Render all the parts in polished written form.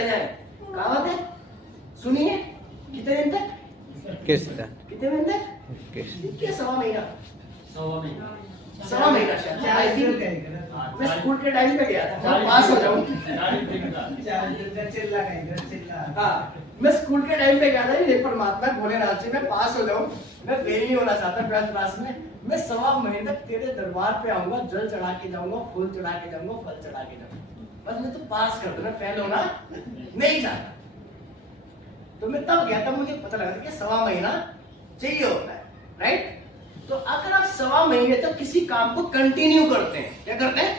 कहावत है सुनिए, कितने दिन तक? कितने दिन तक? क्या सवा महीना शायद मैं स्कूल के टाइम पे गया था, पास हो जाऊं। हाँ, मैं स्कूल के टाइम पे गया था, ये परमात्मा भोलेनाथ से मैं पास हो जाऊं। मैं फेल नहीं होना चाहता 12th क्लास में। मैं सवा महीने तक तेरे दरबार पे आऊंगा, जल चढ़ा के जाऊंगा, फूल चढ़ा के जाऊंगा, फल चढ़ा के जाऊंगा, बस मैं तो पास कर दूंगा, फेल होना नहीं चाहता। तो मैं तब गया था, मुझे पता लगा कि सवा महीना चाहिए होता है, राइट? तो अगर आप सवा महीने तक किसी काम को कंटिन्यू करते हैं, क्या करते हैं?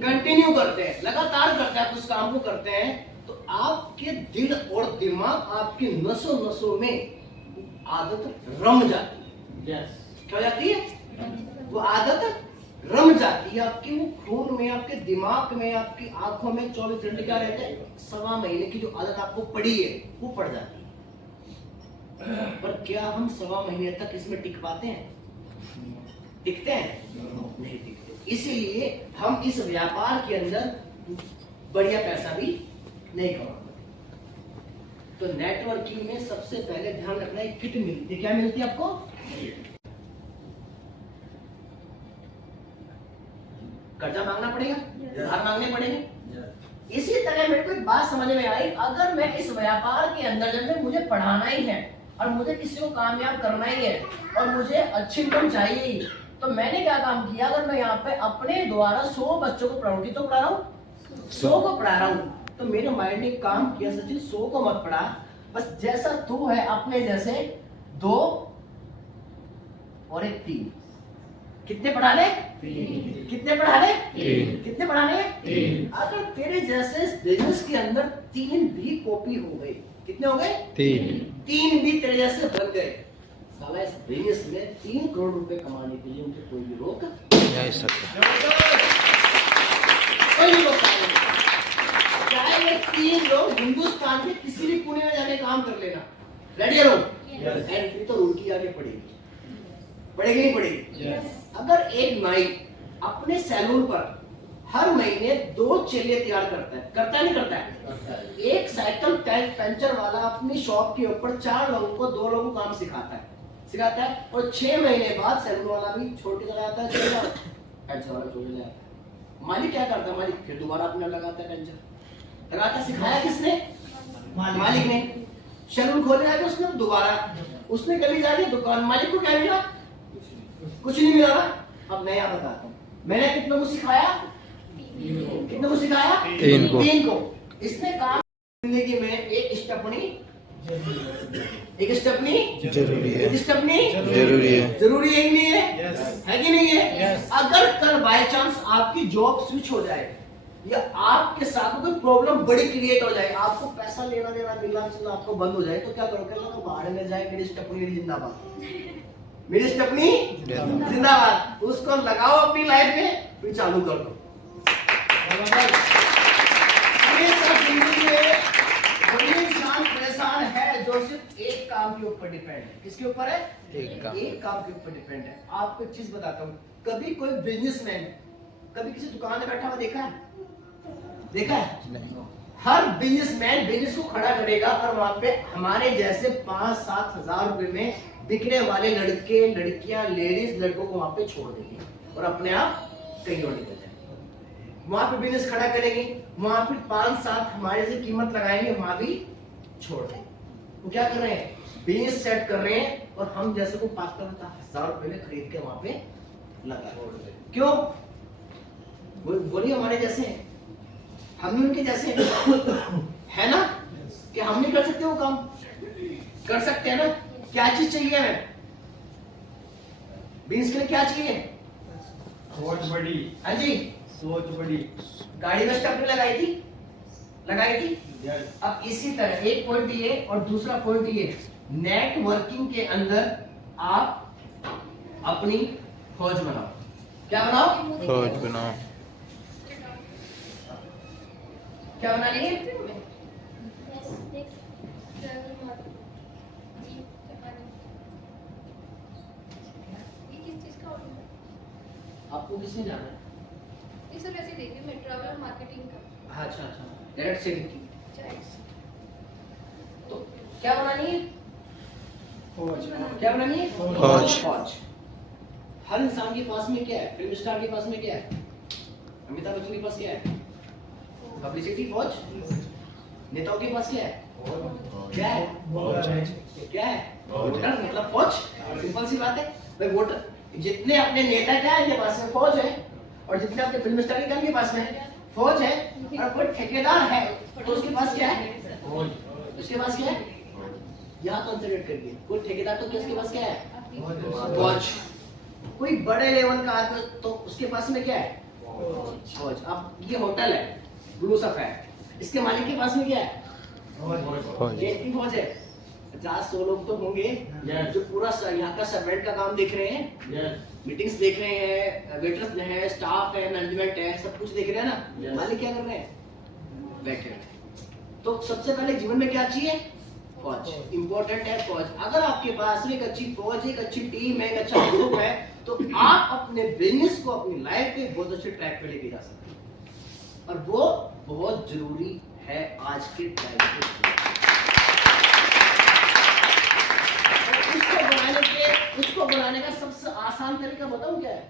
कंटिन्यू करते हैं, लगातार करते हैं, आप उस काम को करते हैं, तो आपके दिल और दिमाग, आपकी नसों नसों में आदत रम जाती है। yes. क्या जाती है? वो आदत रम जाती है आपकी, वो खून में, आपके दिमाग में, आपकी आंखों में 24 घंटे क्या रहते हैं? सवा महीने की जो आदत आपको पड़ी है वो पड़ जाती है। पर क्या हम सवा महीने तक इसमें टिक पाते हैं? टिकते हैं? नहीं टिकते। इसीलिए हम इस व्यापार के अंदर बढ़िया पैसा भी नहीं कमा पाते। तो नेटवर्किंग में सबसे पहले ध्यान रखना है, किट मिलती है। क्या मिलती है आपको? कर्जा मांगना पड़ेगा, उधार मांगने पड़ेंगे। इसी तरह मेरे को एक बात समझ में आई, अगर मैं इस व्यापार के अंदर जब मुझे पढ़ाना ही है और मुझे किसी को कामयाब करना ही है और मुझे अच्छी इनकम चाहिए ही, तो मैंने क्या काम किया? अगर मैं यहाँ पे अपने द्वारा 100 बच्चों को पढ़ाऊंगी तो पढ़ा रहा हूँ, 100 को पढ़ा रहा हूँ, तो मेरे माइंड ने काम किया, सचिन 100 को मत पढ़ा, बस जैसा तू है अपने जैसे 2 और 1 3। कितने पढ़ाने? 3। कितने पढ़ाने? 3। कितने पढ़ाने? 3। अगर तेरे जैसे बिजनेस के अंदर 3 भी कॉपी हो गई, कितने हो गए? 3 भी तेरे जैसे बन गए, साला इस बिजनेस में 3 करोड़ रुपए कमाने के लिए मुझे कोई भी रोक नहीं सकता। चाहे ये 3 लोग हिंदुस्तान के किसी भी कोने में जाके काम कर लेना, रेडी रहो, एंट्री तो उनकी आगे पड़ेगी, पड़ेगी नहीं पड़ेगी? अगर एक नाई अपने सैलून पर हर महीने 2 चेले तैयार करता है, करता है नहीं करता है? एक साइकिल टायर पंचर वाला अपनी शॉप के ऊपर 4 लोगों को, 2 लोगों को काम सिखाता है, और 6 महीने बाद सैलून वाला भी छोड़ के चला जाता है, पंचर वाला छोड़ जाता है। मालिक क्या करता है? मालिक फिर दोबारा अपना लगाता है पंचर, लगाता। सिखाया किसने? मालिक ने। सैलून खोले जाके उसने दोबारा, उसने गली जाके दुकान, मालिक को क्या मिला? कुछ नहीं मिला ना। अब मैं यहाँ बताता हूँ, मैंने कितनों को सिखाया? कितने को सिखाया? 3 को। इसने काम जिंदगी में एक स्टेपनी जरूरी है, एक स्टेपनी जरूरी है कि नहीं है? है कि नहीं है? अगर कल बाय चांस आपकी जॉब स्विच हो जाए या आपके साथ कोई प्रॉब्लम बड़ी क्रिएट हो जाए, आपको पैसा लेना देना मिलना आपको बंद हो जाए, तो क्या करोगे? बाहर में जाए, मेरी स्टेपनी जिंदाबाद, मेरी स्टेपनी जिंदाबाद, उसको लगाओ अपनी लाइफ में, फिर चालू कर दो। परेशान है जो सिर्फ एक काम के ऊपर डिपेंड है। किसके ऊपर है? एक काम के ऊपर डिपेंड है। आपको एक चीज बताता हूँ, कभी कोई बिजनेसमैन कभी किसी दुकान में बैठा हुआ देखा है? देखा है? हर बिजनेसमैन बिजनेस को खड़ा करेगा और वहां पे हमारे जैसे 5-7 हजार रुपए में बिकने वाले लड़के लड़कियां, लेडीज, लड़कों को वहां पे छोड़ देंगे और अपने आप कहीं और निकल जाएंगे। वहां पे बिजनेस खड़ा करेंगे, वहां पे 5-7 हमारे से कीमत लगाएंगे, वहां भी छोड़ देंगे। वो क्या कर रहे हैं? बिजनेस सेट कर रहे हैं और हम जैसे को 5-7 रुपए में खरीद के वहां पे लगा। क्यों? बोलिए, हमारे जैसे हैं, हम भी उनके जैसे है ना? कि हम नहीं कर सकते वो काम? कर सकते हैं ना? क्या चीज चाहिए हमें? बिजनेस के लिए क्या चाहिए? सोच बड़ी। हाँ जी, सोच बड़ी। गाड़ी में स्टेपनी लगाई थी? yes. अब इसी तरह एक पॉइंट ये और दूसरा पॉइंट ये, नेटवर्किंग के अंदर आप अपनी फौज बनाओ। क्या बनाओ? फौज बनाओ। क्या बना लिए? आपको किसने जाना है? ये सब ऐसे देखिए, मैं ट्रैवल मार्केटिंग का। अच्छा, डायरेक्ट सेलिंग की। क्या बनानी है? फौज क्या बनानी है? फौज। फौज। हर इंसान के पास में क्या है? फिल्म स्टार के पास में क्या है? अमिताभ बच्चन के पास क्या है? पब्लिसिटी, फौज। नेताओं के पास क्या है? क्या है? क्या है? वोटर, मतलब फौज। सिंपल सी बात है भाई। वोटर, जितने अपने नेता क्या है इनके पास में? फौज है। और जितने अपने फिल्म स्टार के इनके पास में फौज है। और कोई ठेकेदार है तो उसके पास क्या है? उसके पास क्या है? यहाँ कंसिडर करिए, कोई ठेकेदार तो किसके पास क्या है? फौज। कोई बड़े लेवल का आदमी तो उसके पास में क्या है? फौज। अब ये होटल है ब्लू सफेद, इसके मालिक के पास में क्या है? फौज। ये की फौज है। 50-100 लोग तो होंगे जो पूरा यहाँ का सर्वेंट का काम देख रहे हैं, मीटिंग्स देख रहे हैं, वेटर्स हैं, स्टाफ है, मैनेजमेंट है, सब कुछ देख रहे हैं ना। मालिक क्या कर रहे हैं? बैठे हैं। तो सबसे पहले जीवन में क्या चाहिए? फौज। इंपॉर्टेंट है फौज। अगर आपके पास एक अच्छी फौज, एक अच्छी टीम है, एक अच्छा ग्रुप है, तो आप अपने बिजनेस को, अपनी लाइफ के बहुत अच्छे ट्रैक पे लेके जा सकते हैं। और वो बहुत जरूरी है आज के टाइम पे। उसको बनाने का सबसे आसान तरीका बताऊं क्या है?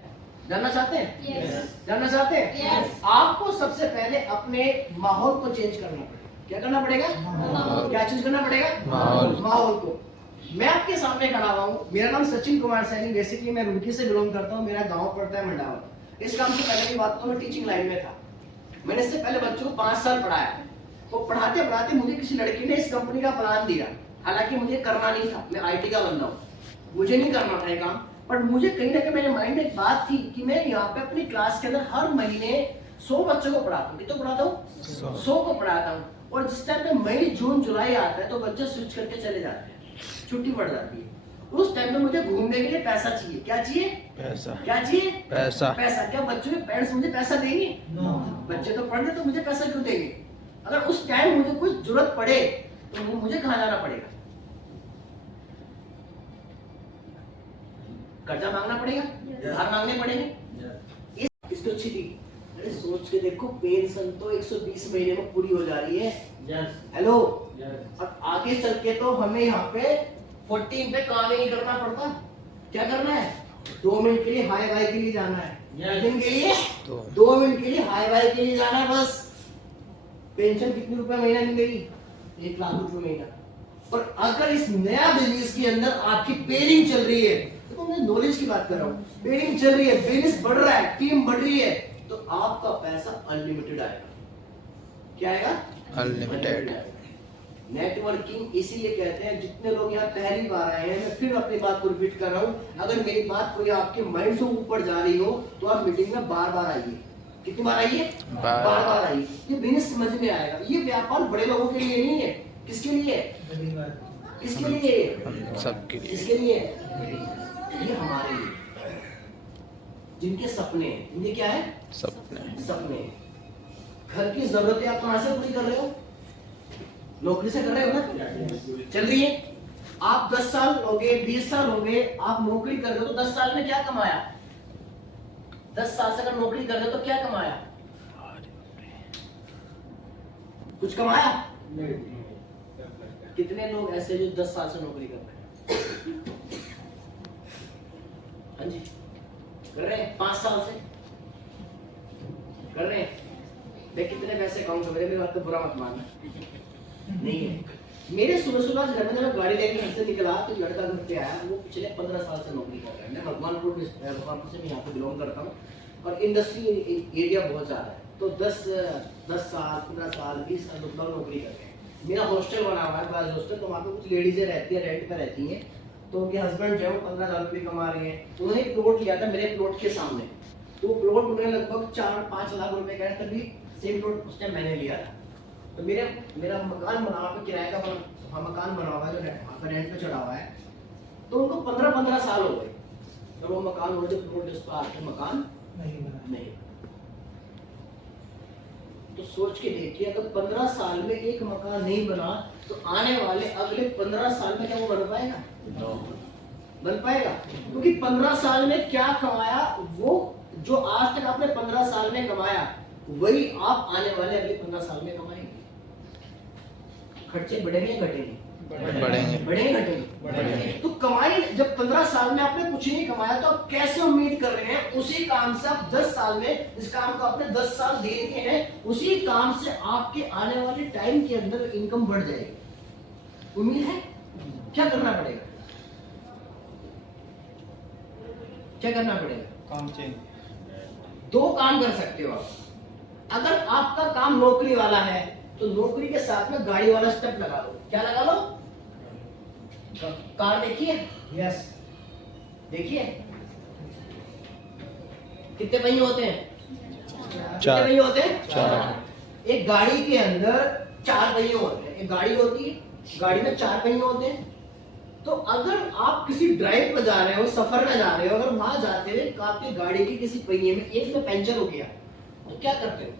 जानना चाहते हैं? Yes. जानना चाहते हैं? Yes. आपको सबसे पहले अपने माहौल को चेंज करना पड़ेगा। क्या करना पड़ेगा? माहौल। क्या चेंज करना पड़ेगा? माहौल को। मैं आपके सामने खड़ा हुआ हूँ, मेरा नाम सचिन कुमार सैनी, बेसिकली मैं रुड़की से बिलोंग करता हूँ, मेरा गांव पड़ता है मंडावर। इस काम से पहले की बात तो मैं टीचिंग लाइन में था। मैंने इससे पहले बच्चों को 5 साल पढ़ाया। तो पढ़ाते पढ़ाते मुझे किसी लड़की ने इस कंपनी का प्लान दिया, हालांकि मुझे करना नहीं था, मैं आईटी का बंदा हूँ, मुझे नहीं करना था ये काम। पर मुझे कहीं ना कहीं मेरे माइंड में एक बात थी कि मैं यहाँ पे अपनी क्लास के अंदर हर महीने 100 बच्चों को पढ़ाता हूँ। कितना पढ़ाता हूँ? 100 को पढ़ाता हूँ। और जिस टाइम पे मई जून जुलाई आता है तो बच्चे स्विच करके चले जाते हैं, छुट्टी पड़ जाती है। उस टाइम पे मुझे घूमने के लिए पैसा चाहिए। क्या चाहिए? पैसा। क्या चाहिए? पैसा। पैसा। क्या बच्चों के पेरेंट्स मुझे पैसा देंगे? बच्चे तो पढ़ रहे तो मुझे पैसा क्यों देंगे? अगर उस टाइम मुझे कुछ जरूरत पड़े तो मुझे कहाँ जाना पड़ेगा? कर्जा मांगना पड़ेगा, उधार मांगने पड़ेंगे। इसको अच्छी थी। अरे सोच के देखो, पेंशन तो 120 महीने में पूरी हो जा रही है। हेलो। और आगे चल के तो हमें यहाँ पे 14 पे काम ही नहीं करना पड़ता। क्या करना है? 2 मिनट के लिए हाई वाई के लिए जाना है। दिन के लिए 2 मिनट के लिए हाई वाई के लिए जाना है बस। पेंशन कितने रुपए महीना मिलेगी? 1 लाख रुपए महीना। और अगर इस नया बिजनेस के अंदर आपकी पेरिंग चल रही है, तो मैं नॉलेज की बात कर रहा हूँ, पेरिंग चल रही है, बिजनेस बढ़ रहा है, टीम बढ़ रही है, तो आपका पैसा अनलिमिटेड आएगा। क्या आएगा? अनलिमिटेड। नेटवर्किंग इसीलिए कहते हैं, जितने लोग यहाँ पहली बार आए हैं, मैं फिर अपनी बात को रिपीट कर रहा हूँ, अगर मेरी बात कोई आपके माइंड से ऊपर जा रही हो तो आप मीटिंग में बार बार आइए। कितनी बार आइए? बार बार आइए। ये बिजनेस समझ में आएगा। ये व्यापार बड़े लोगों के लिए नहीं है। किसके लिए? किसके लिए? हम सबके लिए। किसके लिए? ये हमारे लिए, जिनके सपने हैं। इनके क्या है? सपने। सपने। घर की जरूरतें आप कहां से पूरी कर रहे हो? नौकरी से कर रहे हो ना? चल रही है। आप 10 साल हो गए, 20 साल हो गए, आप नौकरी कर रहे हो, तो 10 साल में क्या कमाया? 10 साल से अगर नौकरी कर रहे हो तो क्या कमाया? कुछ कमाया? कितने लोग ऐसे जो 10 साल से नौकरी कर रहे हैं? हाँ जी, कर रहे हैं। 5 साल से कर रहे हैं। मैं कितने पैसे काउंट कर रहे हैं, मेरी बात तो बुरा मत मानना। नहीं है। मेरे सुबह घर में जब गाड़ी लेकर घर से निकला तो लड़का घर पे आया, वो पिछले 15 साल से नौकरी कर रहा है। मैं भगवानपुर से मैं यहाँ पे बिलोंग करता हूँ, और इंडस्ट्री एरिया बहुत ज़्यादा है। तो 10 साल, 15 साल, 20 साल लोग नौकरी कर रहे हैं। मेरा हॉस्टल बना हुआ है, बड़ा हॉस्टल, तो वहाँ पे कुछ लेडीजें रहती है, रेंट पे रहती हैं। तो उनके हस्बैंड जो है वो 15,000 रुपये कमा रहे हैं। उन्होंने एक प्लॉट लिया था मेरे प्लॉट के सामने, तो वो प्लॉट उन्होंने लगभग 4-5 लाख रुपए का है। तभी सेम प्लॉट उस टाइम मैंने लिया था। तो मेरा मकान बना हुआ है, किराए का मकान बना हुआ है, जो रेंट पे चढ़ा हुआ है। तो उनको 15-15 साल हो गए, तो वो मकान मकान नहीं। तो सोच के देखिए, अगर 15 साल में एक मकान नहीं बना तो आने वाले अगले 15 साल में क्या वो बन पाएगा? बन पाएगा? क्योंकि 15 साल में क्या कमाया, वो जो आज तक आपने 15 साल में कमाया वही आप आने वाले अगले 15 साल में कमाएंगे। खर्चे बढ़ेंगे घटेंगे? बढ़ेंगे। बढ़ेंगे घटेंगे? तो कमाई जब 15 साल में आपने कुछ नहीं कमाया तो आप कैसे उम्मीद कर रहे हैं उसी काम से आप 10 साल में, जिस काम को आपने 10 साल दे दिए हैं, उसी काम से आपके आने वाले टाइम के अंदर इनकम बढ़ जाएगी? उम्मीद है? क्या करना पड़ेगा? क्या करना पड़ेगा? काम चेंज। दो काम कर सकते हो आप। अगर आपका काम नौकरी वाला है तो नौकरी के साथ में गाड़ी वाला स्टेप लगा लो। क्या लगा लो? कार देखिए? यस, देखिए कितने पहिए होते हैं? कितने पहिए होते हैं? 4। एक गाड़ी के अंदर 4 पहिए होते हैं। एक गाड़ी होती है, गाड़ी में 4 पहिए होते हैं। तो अगर आप किसी ड्राइव पर जा रहे हो, सफर में जा रहे हो, अगर वहां जाते हुए आपकी गाड़ी की किसी पहिए में एक में पंचर हो गया तो क्या करते हो?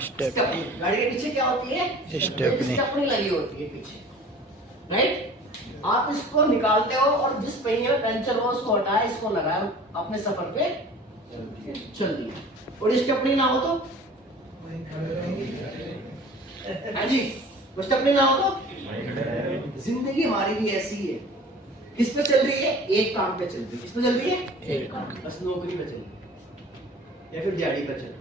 स्टेपनी। गाड़ी के पीछे क्या होती है? स्टेपनी लगी होती है पीछे, राइट? आप इसको निकालते हो और जिस पहिए में पंचर हो उसको हटाया, इसको लगाया, अपने सफर पे चल दिया। और स्टेपनी ना हो तो? हाँ जी, स्टेपनी ना हो तो? जिंदगी हमारी भी ऐसी है। किस पे चल रही है? एक काम पे चल रही है। किस पे चल रही है? एक काम। बस नौकरी पे चल रही है या फिर दिहाड़ी पे चल रही है,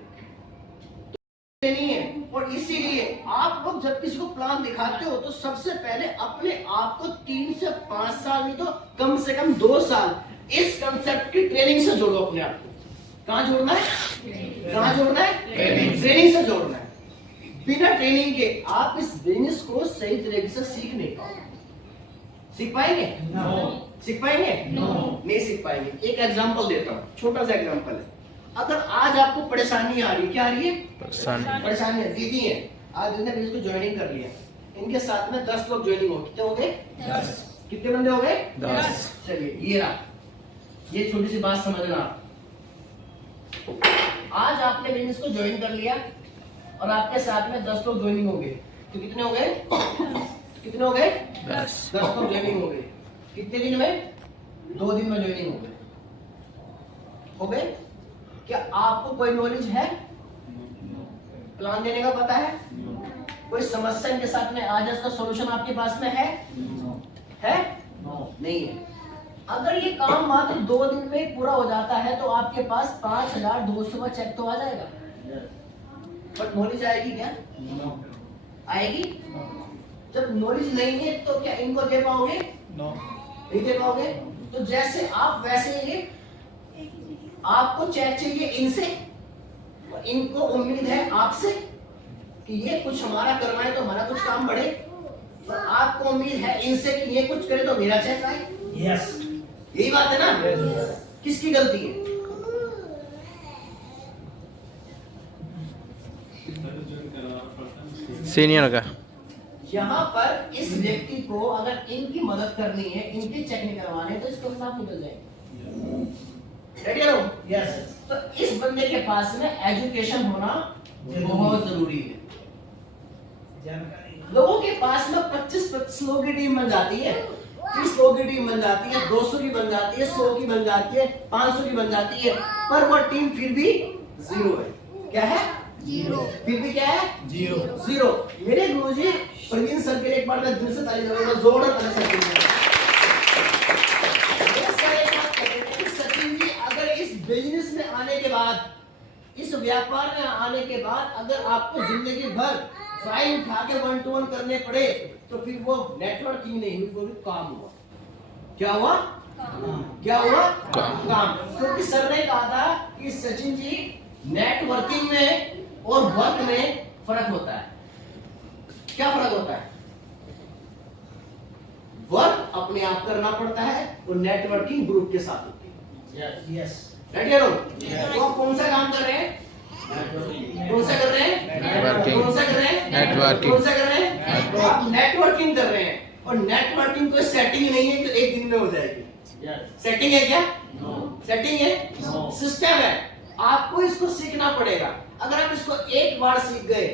तो नहीं है। और इसीलिए आप लोग जब किसी को प्लान दिखाते हो तो सबसे पहले अपने आप को 3 से 5 साल, नहीं तो कम से कम 2 साल इस कंसेप्ट की ट्रेनिंग से जोड़ो अपने आप को। कहां जोड़ना है? कहां जोड़ना है? ट्रेनिंग से जोड़ना है। बिना ट्रेनिंग के आप इस बिजनेस को सही तरीके से सीख नहीं पाओगे। सीख पाएंगे? सीख पाएंगे? नहीं सीख पाएंगे। एक एग्जांपल देता हूँ, छोटा सा एग्जांपल है। अगर आज आपको परेशानी आ रही है, क्या आ रही है? परेशानी है। दीदी है, आज दीदी ने बिजनेस को ज्वाइनिंग कर लिया, इनके साथ में 10 लोग ज्वाइनिंग हो, कितने हो गए? 10। कितने बंदे हो गए? 10। चलिए ये रहा, ये छोटी सी बात समझना। आज आपने बिजनेस को ज्वाइन कर लिया और आपके साथ में 10 लोग ज्वाइनिंग हो गए, तो कितने हो गए? कितने हो गए? 10 लोग ज्वाइनिंग हो गए। कितने दिन में? 2 दिन में ज्वाइनिंग हो गए। हो गए? क्या आपको कोई नॉलेज है? प्लान देने का पता है? कोई समस्या इनके साथ में आज इसका सॉल्यूशन आपके पास में है? है? नहीं है। अगर ये काम मात्र 2 दिन में पूरा हो जाता है तो आपके पास 5200 का चेक तो आ जाएगा। बट नॉलेज आएगी क्या? आएगी? जब नॉलेज नहीं है तो क्या इनको दे पाओगे? नहीं दे पाओगे। तो जैसे आप वैसे ये आपको चेक चाहिए इनसे, इनको उम्मीद है आपसे कि ये कुछ हमारा करवाए तो हमारा कुछ काम बढ़े, और आपको उम्मीद है इनसे कि ये कुछ करे तो मेरा चेक आए। यस, यही बात है ना? किसकी गलती है? सीनियर का। यहाँ पर इस व्यक्ति को अगर इनकी मदद करनी है, इनके चेक नहीं करवाने, तो इसको खिलाफ निकल जाएंगे। रेडी हो? यस। तो इस बंदे के पास में एजुकेशन होना बहुत जरूरी है। लोगों के पास में 25 लोगों की टीम बन जाती है, 30 लोगों की टीम बन जाती है, 200 की बन जाती है, 100 की बन जाती है, 500 की बन जाती है, पर वो टीम फिर भी 0 है। क्या है? 0। फिर भी क्या है? 0। मेरे गुरुजी प्रवीण सर के लिए एक बार मैं दिल से ताली बजाऊंगा, जोरदार ताली सर के लिए। सचिन जी, अगर इस बिजनेस में आने के बाद, इस व्यापार में आने के बाद अगर आपको जिंदगी भर फाइल उठा के 1 to 1 करने पड़े तो फिर वो नेटवर्किंग नहीं हुई, वो काम हुआ। क्या हुआ? क्या हुआ? काम। क्योंकि सर ने कहा था कि सचिन जी नेटवर्किंग में और वर्क में फर्क होता है। क्या फर्क होता है? वर्क अपने आप करना पड़ता है और नेटवर्किंग ग्रुप के साथ होती है। यस, रेडी हो? तो आप कौन सा काम कर रहे हैं? कौन सा कर रहे हैं? नेटवर्किंग। कौन सा कर रहे हैं? नेटवर्किंग। कौन सा कर रहे हैं? तो आप नेटवर्किंग कर रहे हैं, और नेटवर्किंग कोई सेटिंग नहीं है कि 1 दिन में हो जाएगी। सेटिंग है क्या? सेटिंग है? सिस्टम है। आपको इसको सीखना पड़ेगा। अगर आप इसको एक बार सीख गए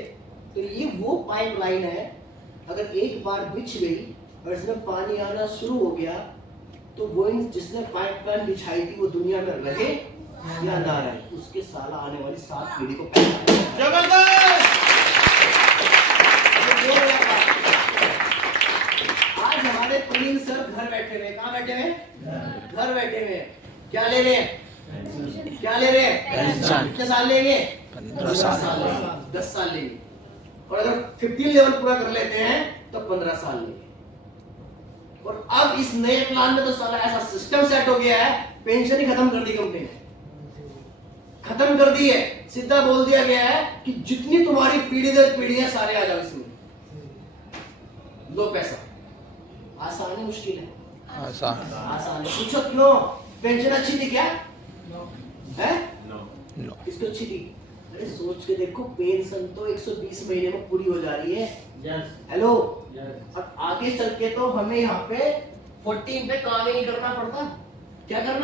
तो ये वो पाइपलाइन है, अगर एक बार बिछ गई और इसमें पानी आना शुरू हो गया तो वो जिसने पाइपलाइन बिछाई थी वो दुनिया में रहे या ना रहे, उसके साला आने वाली 7 पीढ़ी को पैसा। जबरदस्त। बैठे हुए घर बैठे हुए क्या ले रहे हैं क्या ले रहे हैं पेंशन। कितने साल लेंगे 15 साल। 10 साल लेंगे और अगर 15 लेवल पूरा कर लेते हैं तो 15 साल लेंगे। और अब इस नए प्लान में तो साला ऐसा सिस्टम सेट हो गया है, पेंशन ही खत्म कर दी कंपनी ने, खत्म कर दी है। सीधा बोल दिया गया है कि जितनी तुम्हारी पीढ़ी दर पीढ़ी है सारे आ जाओ इसमें, दो पैसा। आसान है मुश्किल है? आसान। आसान है। पूछो क्यों? पेंशन अच्छी थी क्या है? नो। किसको अच्छी थी? अरे सोच के देखो, पेंशन तो 120 महीने में पूरी हो जा रही है। हेलो, और आगे चल के तो हमें यहाँ पे 14 पे काम ही नहीं करना पड़ता। क्या करना